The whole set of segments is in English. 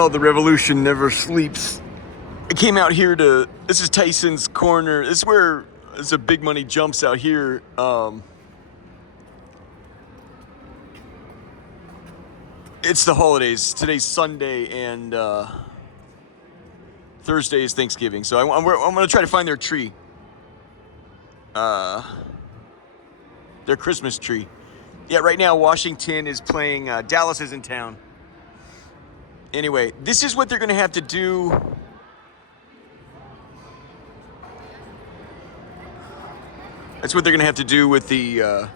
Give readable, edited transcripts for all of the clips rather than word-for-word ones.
Well, the revolution never sleeps. I came out here to, this is Tyson's Corner. This is where there's a big money jumps out here. It's the holidays. Today's Sunday and Thursday is Thanksgiving. So I'm going to try to find their tree. Their Christmas tree. Yeah, right now Washington is playing, Dallas is in town. Anyway, this is what they're going to have to do. That's what they're going to have to do with the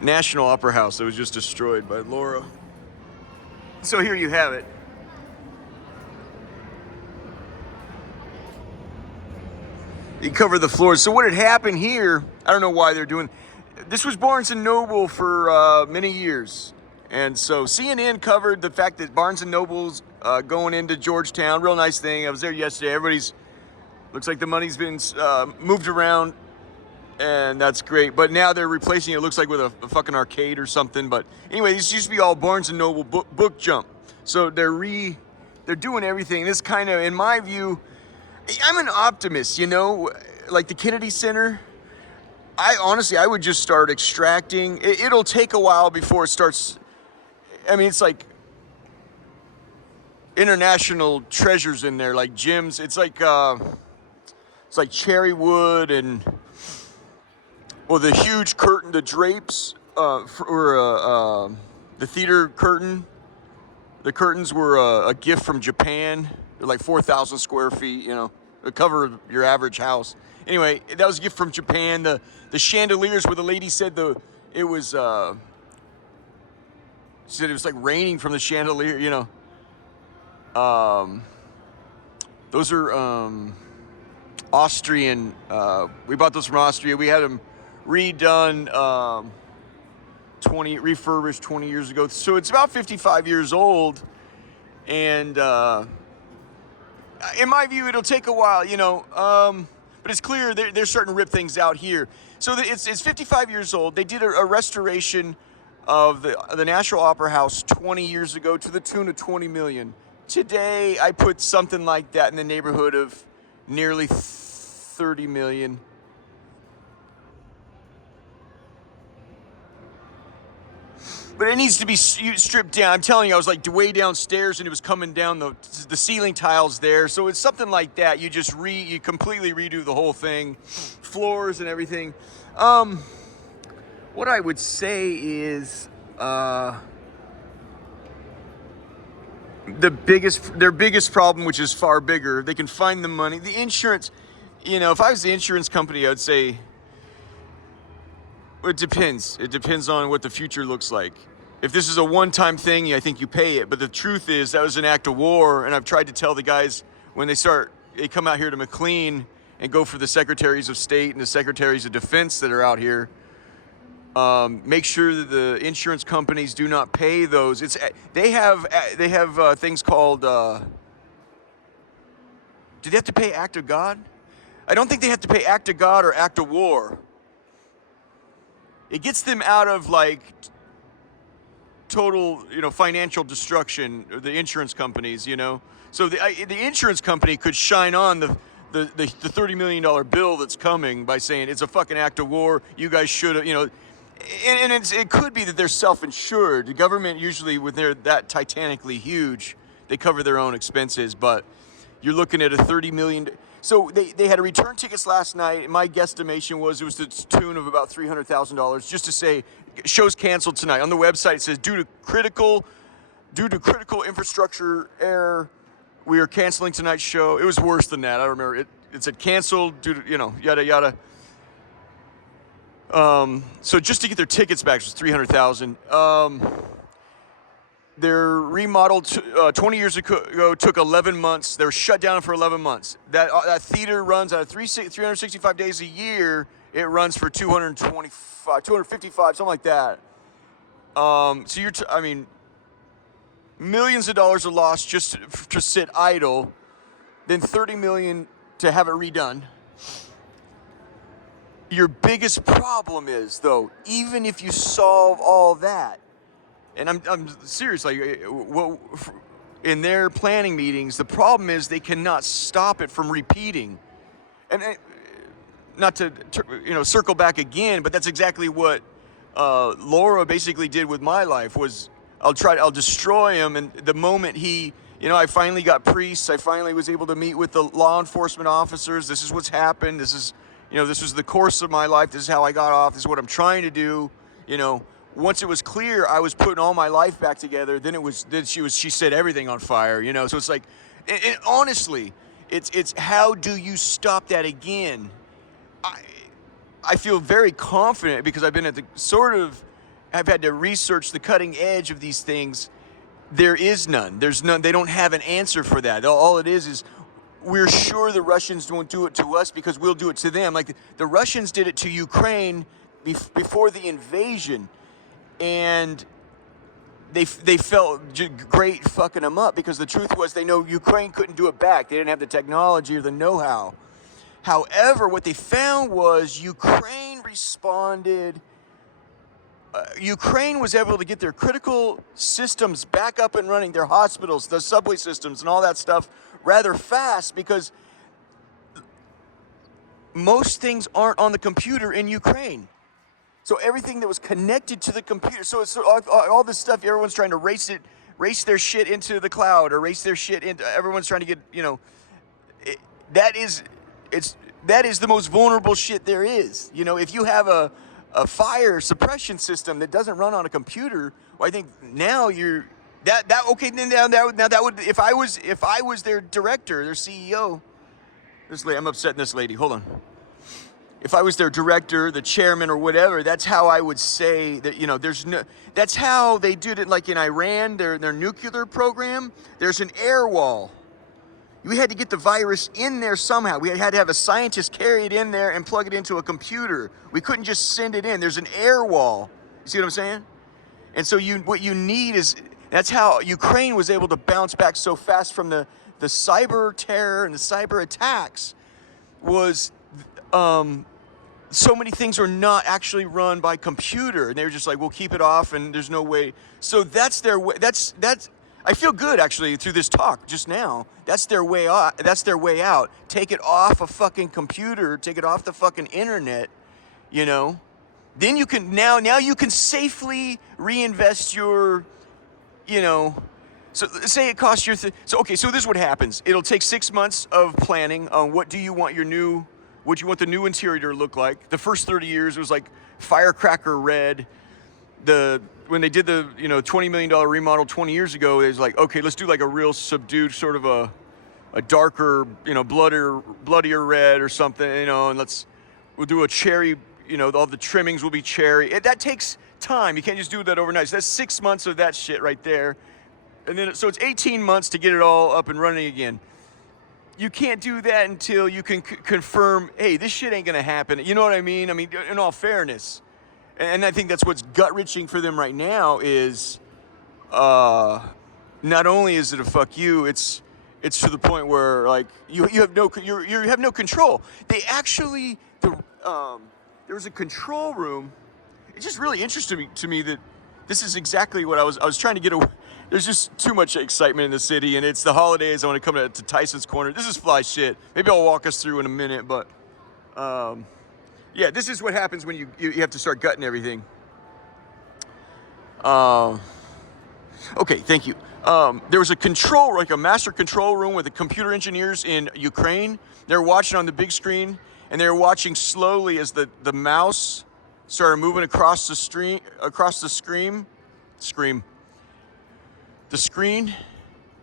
National Opera House that was just destroyed by Laura. So here you have it. You cover the floors. So what had happened here, I don't know why they're doing, this was Barnes & Noble for many years. And so CNN covered the fact that Barnes & Noble's going into Georgetown. Real nice thing. I was there yesterday. Everybody's, looks like the money's been moved around, and that's great. But now they're replacing it, looks like with a fucking arcade or something. But anyway, this used to be all Barnes & Noble book jump. So they're doing everything. This kind of, in my view, I'm an optimist, you know, like the Kennedy Center. I would just start extracting. It'll take a while before it starts. I mean, it's like international treasures in there, like gyms. It's like cherry wood and, well, the huge curtain, the drapes for the theater curtain. The curtains were a gift from Japan. They're like 4,000 square feet, you know, the cover of your average house. Anyway, that was a gift from Japan. The chandeliers where the lady said it was, she said it was like raining from the chandelier, you know. Those are Austrian. We bought those from Austria. We had them redone, refurbished 20 years ago. So it's about 55 years old. And in my view, it'll take a while, you know. But it's clear they're starting to rip things out here. So it's 55 years old. They did a restoration of the National Opera House 20 years ago to the tune of $20 million. Today, I put something like that in the neighborhood of nearly $30 million. But it needs to be stripped down. I'm telling you, I was like way downstairs and it was coming down the ceiling tiles there. So it's something like that. You just you completely redo the whole thing, floors and everything. What I would say is their biggest problem, which is far bigger. They can find the money, the insurance. You know, if I was the insurance company, I would say, it depends. It depends on what the future looks like. If this is a one-time thing, I think you pay it. But the truth is that was an act of war. And I've tried to tell the guys when they come out here to McLean and go for the secretaries of state and the secretaries of defense that are out here. Make sure that the insurance companies do not pay those. They have things called. Do they have to pay act of God? I don't think they have to pay act of God or act of war. It gets them out of like total, you know, financial destruction. The insurance companies, you know. So the insurance company could shine on the $30 million bill that's coming by saying it's a fucking act of war. You guys should have, you know. And it could be that they're self-insured. The government usually, when they're that titanically huge, they cover their own expenses. But you're looking at a $30 million. So they had a return tickets last night. And my guesstimation was it was to the tune of about $300,000. Just to say, show's canceled tonight. On the website it says due to critical infrastructure error, we are canceling tonight's show. It was worse than that. I don't remember. It said canceled due to, you know, yada yada. So just to get their tickets back, it was $300,000. They're remodeled 20 years ago, took 11 months. They were shut down for 11 months. That theater runs out of 365 days a year. It runs for 225, 255, something like that. So I mean, millions of dollars are lost just to sit idle, then 30 million to have it redone. Your biggest problem is, though, even if you solve all that, and I'm serious, like, in their planning meetings. The problem is they cannot stop it from repeating. And not to circle back again, but that's exactly what Laura basically did with my life. Was I'll destroy him, and the moment I finally got priests, I finally was able to meet with the law enforcement officers. This is what's happened. This is this was the course of my life. This is how I got off. This is what I'm trying to do. Once it was clear I was putting all my life back together, she set everything on fire. So it's like, and honestly, it's how do you stop that again? I feel very confident because I've been at I've had to research the cutting edge of these things. There is none. There's none. They don't have an answer for that. All it is we're sure the Russians won't do it to us because we'll do it to them. Like the Russians did it to Ukraine before the invasion, and they felt great fucking them up because the truth was they know Ukraine couldn't do it back. They didn't have the technology or the know-how. However, what they found was Ukraine responded. Ukraine was able to get their critical systems back up and running, their hospitals, the subway systems, and all that stuff rather fast because most things aren't on the computer in Ukraine. So everything that was connected to the computer, so all this stuff, everyone's trying to race their shit into the cloud or race their shit into, everyone's trying to get, that is the most vulnerable shit there is. If you have a fire suppression system that doesn't run on a computer, well, I think now you're okay. Now that would, if I was their director, their CEO, I'm upsetting this lady. Hold on. If I was their director, the chairman, or whatever, that's how I would say that. That's how they did it. Like in Iran, their nuclear program. There's an air wall. We had to get the virus in there somehow. We had to have a scientist carry it in there and plug it into a computer. We couldn't just send it in. There's an air wall. You see what I'm saying? And so what you need is, that's how Ukraine was able to bounce back so fast from the cyber terror and the cyber attacks, was so many things are not actually run by computer. And they were just like, we'll keep it off and there's no way. So that's their way. That's I feel good actually through this talk just now. That's their way out. That's their way out. Take it off a fucking computer. Take it off the fucking internet. Then you can now you can safely reinvest your. So say it costs your. So this is what happens. It'll take 6 months of planning on what you want the new interior to look like. The first 30 years it was like firecracker red. When they did the $20 million remodel 20 years ago, it was like, okay, let's do like a real subdued sort of a darker, bloodier red or something, and we'll do a cherry, all the trimmings will be cherry. That takes time. You can't just do that overnight. So that's 6 months of that shit right there. And then, so it's 18 months to get it all up and running again. You can't do that until you can confirm, hey, this shit ain't gonna happen. You know what I mean? In all fairness. And I think that's what's gut-wrenching for them right now is, not only is it a fuck you, it's to the point where like you have no control. They actually there was a control room. It's just really interesting to me that this is exactly what I was trying to get away. There's just too much excitement in the city, and it's the holidays. I want to come to Tyson's Corner. This is fly shit. Maybe I'll walk us through in a minute, but. Yeah, this is what happens when you have to start gutting everything. Okay, thank you. There was a master control room with the computer engineers in Ukraine. They're watching on the big screen, and they're watching slowly as the mouse started moving across the screen,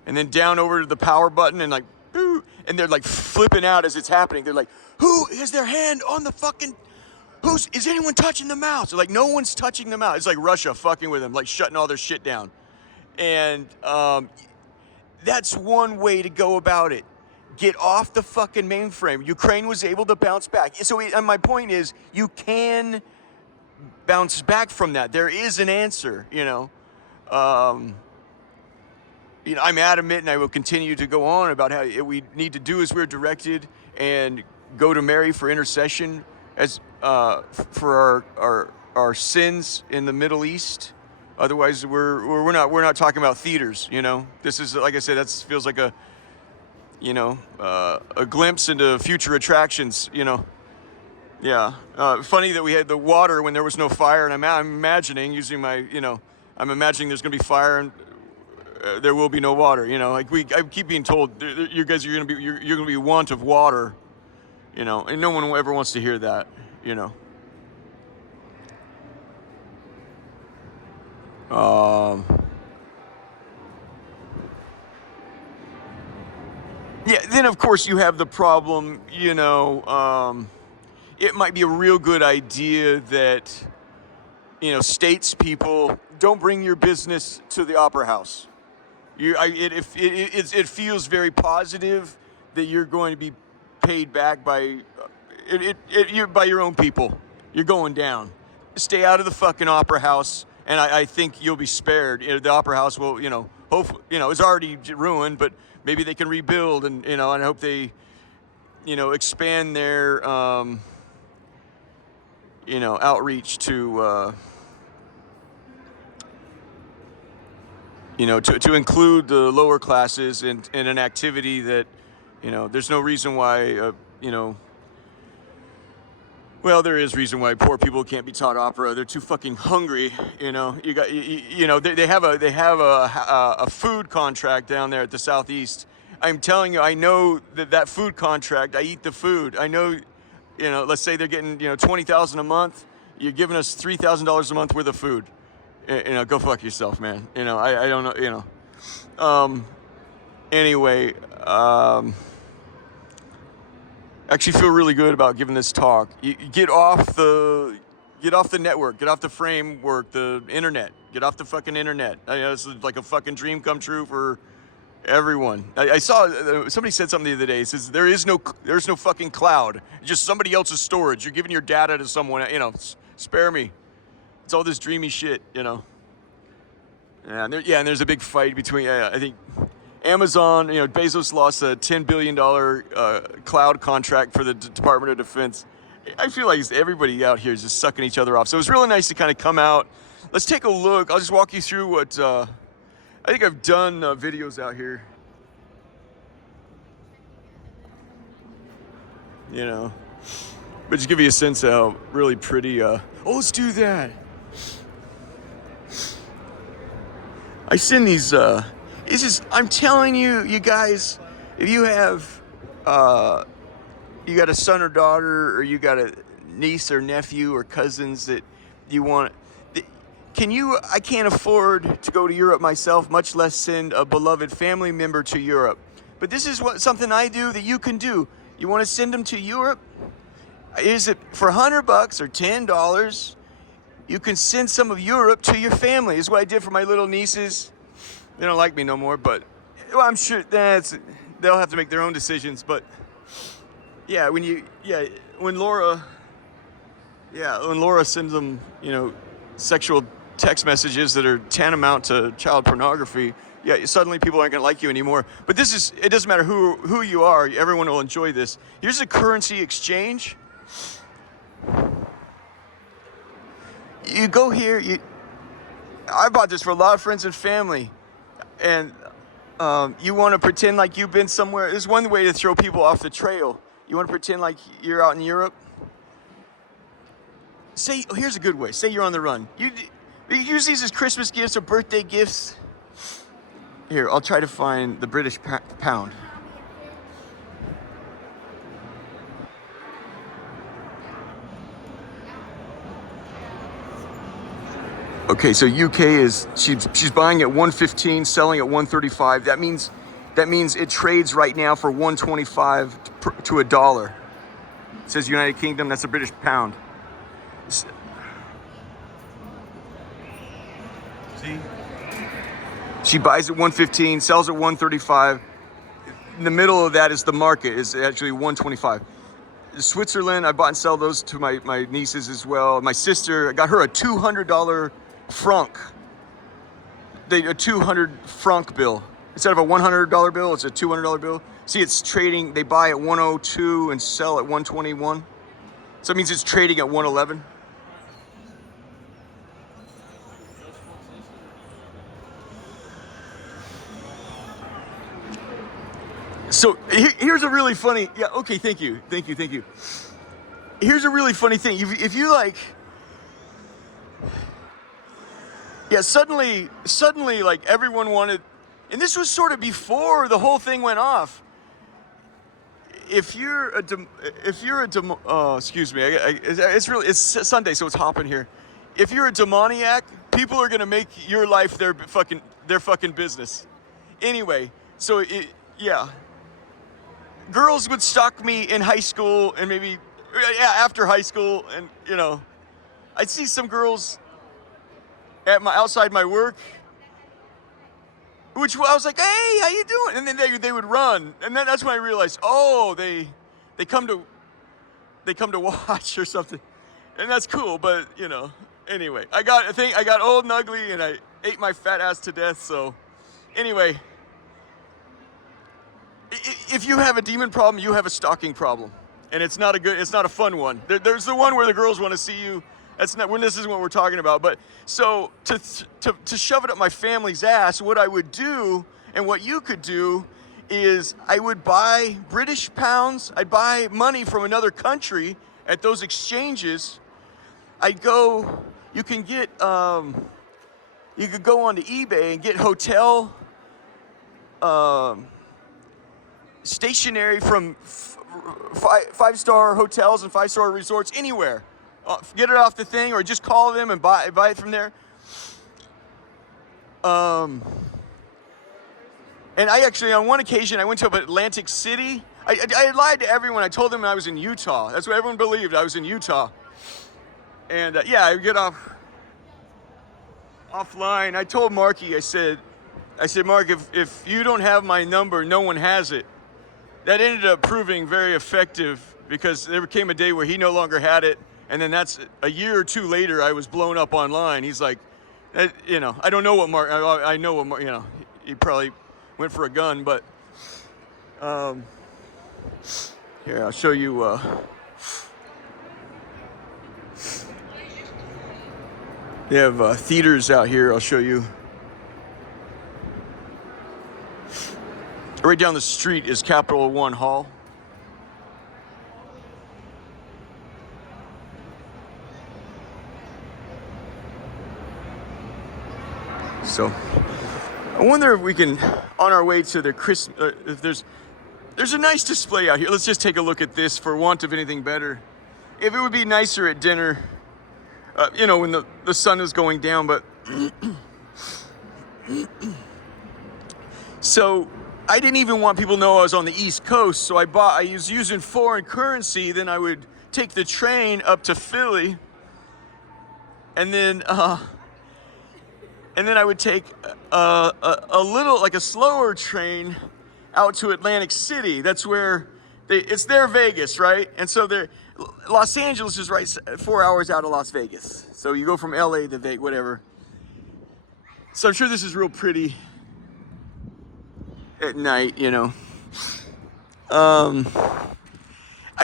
and then down over to the power button, and like, boo, and they're like flipping out as it's happening. They're like, who has their hand on the fucking, is anyone touching the mouse? They're like, no one's touching the mouse. It's like Russia fucking with them, like shutting all their shit down. And that's one way to go about it. Get off the fucking mainframe. Ukraine was able to bounce back. So and my point is, you can bounce back from that. There is an answer, I'm adamant, and I will continue to go on about how we need to do as we're directed and go to Mary for intercession as for our sins in the Middle East, Otherwise, we're not talking about theaters. You know, this is, like I said, that feels like a, you know, a glimpse into future attractions. You know, yeah. Funny that we had the water when there was no fire, and I'm imagining using my, you know, I'm imagining there's gonna be fire and there will be no water. You know, like I keep being told, you guys are you're gonna be want of water. You know, and no one ever wants to hear that. You know. Yeah, then of course you have the problem, you know, it might be a real good idea that, you know, statespeople don't bring your business to the opera house. It feels very positive that you're going to be paid back by by your own people. You're going down. Stay out of the fucking opera house, and I think you'll be spared. You know, the opera house will, you know, hopefully, you know, it's already ruined, but maybe they can rebuild, and you know, and I hope they, you know, expand their, you know, outreach to, you know, to include the lower classes in an activity that, you know, there's no reason why, you know. Well, there is reason why poor people can't be taught opera. They're too fucking hungry. You know, you know, they have a food contract down there at the Southeast. I'm telling you, I know that food contract. I eat the food. I know, you know. Let's say they're getting, you know, $20,000 a month. You're giving us $3,000 a month worth of food. You know, go fuck yourself, man. You know, I don't know. You know. Anyway. Actually feel really good about giving this talk. You get off the network, get off the framework, the internet, get off the fucking internet. I know it's like a fucking dream come true for everyone. I saw somebody said something the other day. It says there's no fucking cloud, it's just somebody else's storage. You're giving your data to someone. You know, spare me. It's all this dreamy shit. You know. And there's a big fight between. I think. Amazon, you know, Bezos lost a $10 billion cloud contract for the Department of Defense. I feel like everybody out here is just sucking each other off. So it was really nice to kind of come out. Let's take a look. I'll just walk you through what, I think I've done videos out here. You know, but just give you a sense of how really pretty, oh, let's do that. I send these, it's just, I'm telling you, you guys, if you have, you got a son or daughter, or you got a niece or nephew or cousins that you want, I can't afford to go to Europe myself, much less send a beloved family member to Europe. But this is something I do that you can do. You want to send them to Europe? Is it for $100 or $10? You can send some of Europe to your family. This is what I did for my little nieces. They don't like me no more, but well, I'm sure they'll have to make their own decisions. But yeah, when Laura sends them, you know, sexual text messages that are tantamount to child pornography, yeah, suddenly people aren't gonna like you anymore. But it doesn't matter who you are, everyone will enjoy this. Here's a currency exchange. You go here, I bought this for a lot of friends and family. And you want to pretend like you've been somewhere. There's one way to throw people off the trail. You want to pretend like you're out in Europe. Here's a good way. Say you're on the run. You use these as Christmas gifts or birthday gifts. Here, I'll try to find the British pound. Okay, so UK is she's buying at 115, selling at 135. That means it trades right now for 125 to a dollar. It says United Kingdom. That's a British pound. See, she buys at 115, sells at 135. In the middle of that is the market. Is actually 125. Switzerland, I bought and sell those to my nieces as well. My sister, I got her a $200 franc. A 200 franc bill. Instead of a $100 bill, it's a $200 bill. See, it's trading, they buy at 102 and sell at 121. So it means it's trading at 111. So here's a really funny. Yeah. Okay. Thank you. Thank you. Thank you. Here's a really funny thing. If you like, yeah. Suddenly, like everyone wanted, and this was sort of before the whole thing went off. If you're a, excuse me. It's Sunday, so it's hopping here. If you're a demoniac, people are gonna make your life their fucking business. Anyway, so yeah. Girls would stalk me in high school and maybe after high school, and I'd see some girls at outside my work, which I was like, hey, how you doing? And then they would run, and then that's when I realized, oh, they come to watch or something, and that's cool. But anyway, I got old and ugly, and I ate my fat ass to death. So anyway. If you have a demon problem, you have a stalking problem, and it's not a fun one. There's the one where the girls want to see you. That's not when this is what we're talking about. But so to shove it up my family's ass, what I would do and what you could do is I would buy British pounds. I'd buy money from another country at those exchanges. I'd go. You can get. You could go onto eBay and get hotel. Stationary from five-star hotels and five-star resorts anywhere. Get it off the thing, or just call them and buy it from there. And I actually, on one occasion, I went to Atlantic City. I lied to everyone. I told them I was in Utah. That's what everyone believed. I was in Utah. And yeah, I would get offline. I told Marky, I said, Mark, if you don't have my number, no one has it. That ended up proving very effective, because there came a day where he no longer had it, and then that's a year or two later I was blown up online. He's like, I don't know what Mark, I know what Mark, he probably went for a gun, but here, I'll show you. They have theaters out here. I'll show you. Right down the street is Capital One Hall. So, I wonder if we can, on our way to the Christmas, if there's a nice display out here. Let's just take a look at this for want of anything better. If it would be nicer at dinner, when the sun is going down, but so. I didn't even want people to know I was on the East Coast, so I was using foreign currency. Then I would take the train up to Philly, and then I would take a little, like a slower train out to Atlantic City. That's where it's their Vegas, right? And so Los Angeles is right 4 hours out of Las Vegas. So you go from LA to Vegas, whatever. So I'm sure this is real pretty at night, I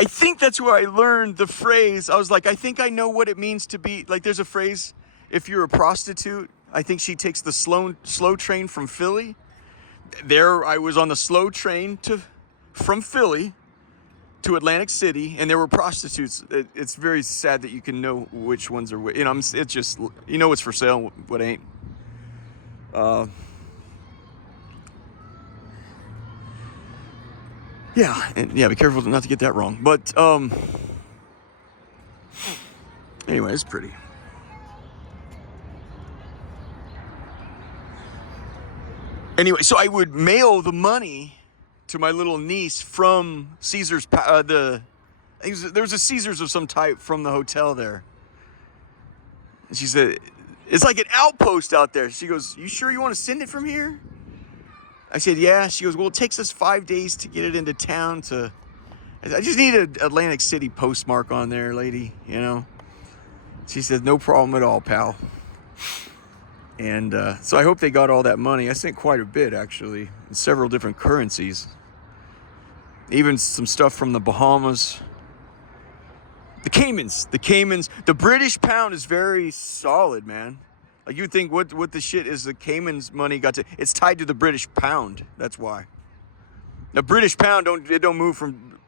think that's where I learned the phrase. I was like, I think I know what it means to be, like, there's a phrase, if you're a prostitute, I think she takes the slow train from Philly. There I was on the slow train from Philly to Atlantic City, and there were prostitutes. It's very sad that you can know which ones are which. It's just, what's for sale, what ain't. Yeah, and be careful not to get that wrong. But anyway, it's pretty. Anyway, so I would mail the money to my little niece from Caesar's. There was a Caesar's of some type from the hotel there. And she said, "It's like an outpost out there." She goes, "You sure you want to send it from here?" I said, yeah. She goes, well, it takes us 5 days to get it into town I just need an Atlantic City postmark on there, lady, She said, no problem at all, pal. And so I hope they got all that money. I sent quite a bit, actually, in several different currencies. Even some stuff from the Bahamas. The Caymans. The British pound is very solid, man. Like, you think what the shit is the Cayman's money got to... It's tied to the British pound. That's why. The British pound don't move from.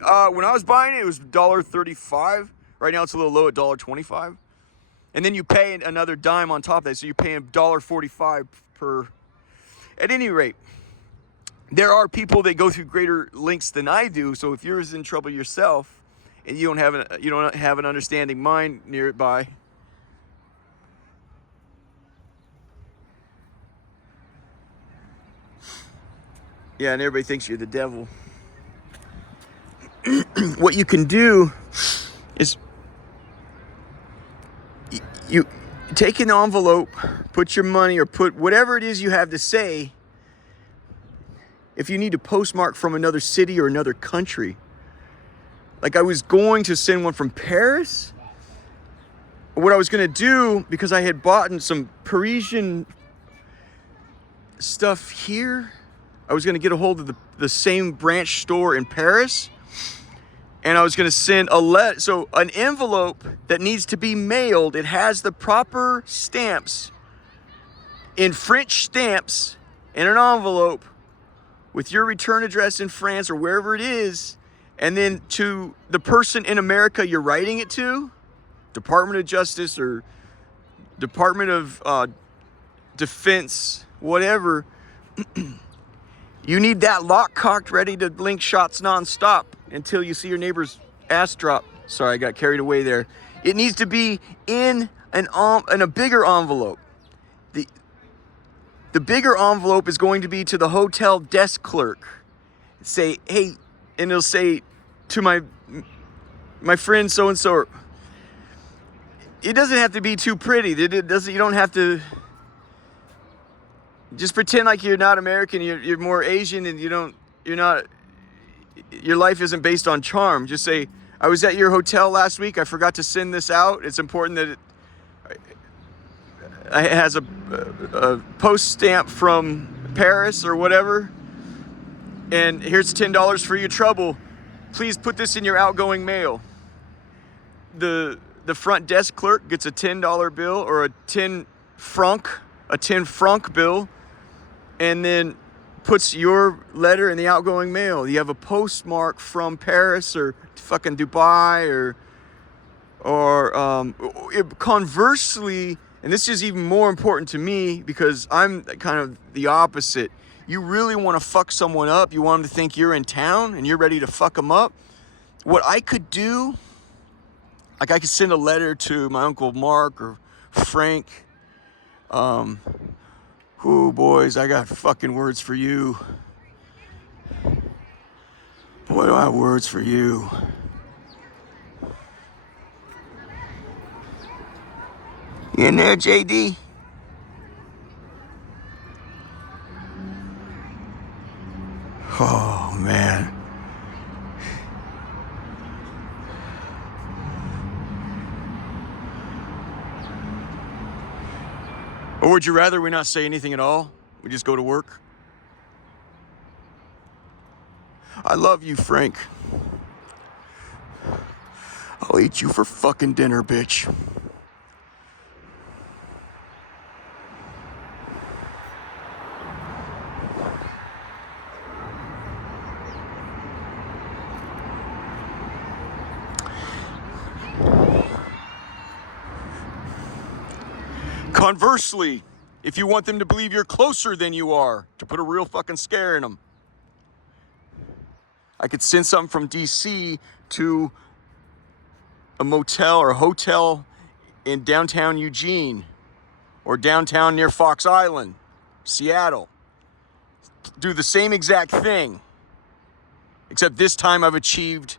When I was buying it was $1.35. Right now it's a little low at $1.25. And then you pay another dime on top of that, so you're paying $1.45 per. At any rate, there are people that go through greater lengths than I do. So if you're in trouble yourself, and you don't have an understanding mind nearby, yeah, and everybody thinks you're the devil. What you can do is you take an envelope, put your money or put whatever it is you have to say. If you need to postmark from another city or another country, like I was going to send one from Paris. What I was going to do, because I had bought some Parisian stuff here, I was going to get a hold of the same branch store in Paris. And I was going to send a letter. So an envelope that needs to be mailed, it has the proper stamps in French stamps in an envelope with your return address in France or wherever it is. And then to the person in America you're writing it to, Department of Justice or Department of Defense, whatever, you need that lock cocked, ready to blink shots nonstop until you see your neighbor's ass drop. Sorry, I got carried away there. It needs to be in a bigger envelope. The bigger envelope is going to be to the hotel desk clerk. Say, hey, and it'll say to my friend so and so. It doesn't have to be too pretty. It doesn't. You don't have to. Just pretend like you're not American. You're more Asian, and you're not. Your life isn't based on charm. Just say, I was at your hotel last week. I forgot to send this out. It's important that it has a post stamp from Paris or whatever. And here's $10 for your trouble. Please put this in your outgoing mail. The front desk clerk gets a $10 bill or a 10 franc bill, and then puts your letter in the outgoing mail. You have a postmark from Paris or fucking Dubai or conversely, and this is even more important to me because I'm kind of the opposite. You really want to fuck someone up. You want them to think you're in town and you're ready to fuck them up. What I could do, like I could send a letter to my Uncle Mark or Frank. Ooh, boys, I got fucking words for you. Boy, do I have words for you. You in there, JD? Oh, man. Or would you rather we not say anything at all? We just go to work? I love you, Frank. I'll eat you for fucking dinner, bitch. Conversely, if you want them to believe you're closer than you are, to put a real fucking scare in them, I could send something from DC to a motel or hotel in downtown Eugene or downtown near Fox Island, Seattle. Do the same exact thing, except this time I've achieved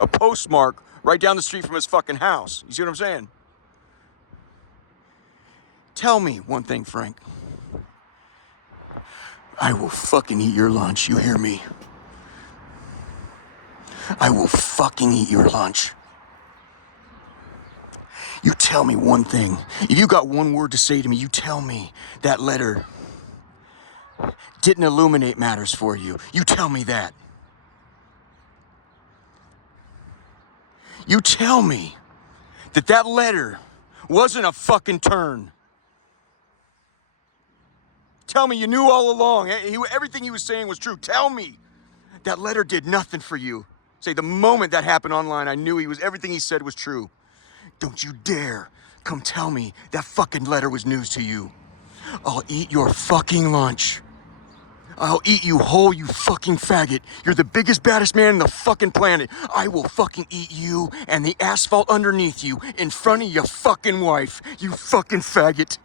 a postmark right down the street from his fucking house. You see what I'm saying? Tell me one thing, Frank. I will fucking eat your lunch. You hear me? I will fucking eat your lunch. You tell me one thing. If you got one word to say to me, you tell me that letter didn't illuminate matters for you. You tell me that. You tell me that letter wasn't a fucking turn. tell me you knew all along. Everything he was saying was true. Tell me. That letter did nothing for you. Say, the moment that happened online, I knew everything he said was true. Don't you dare come tell me that fucking letter was news to you. I'll eat your fucking lunch. I'll eat you whole, you fucking faggot. You're the biggest, baddest man on the fucking planet. I will fucking eat you and the asphalt underneath you in front of your fucking wife, you fucking faggot.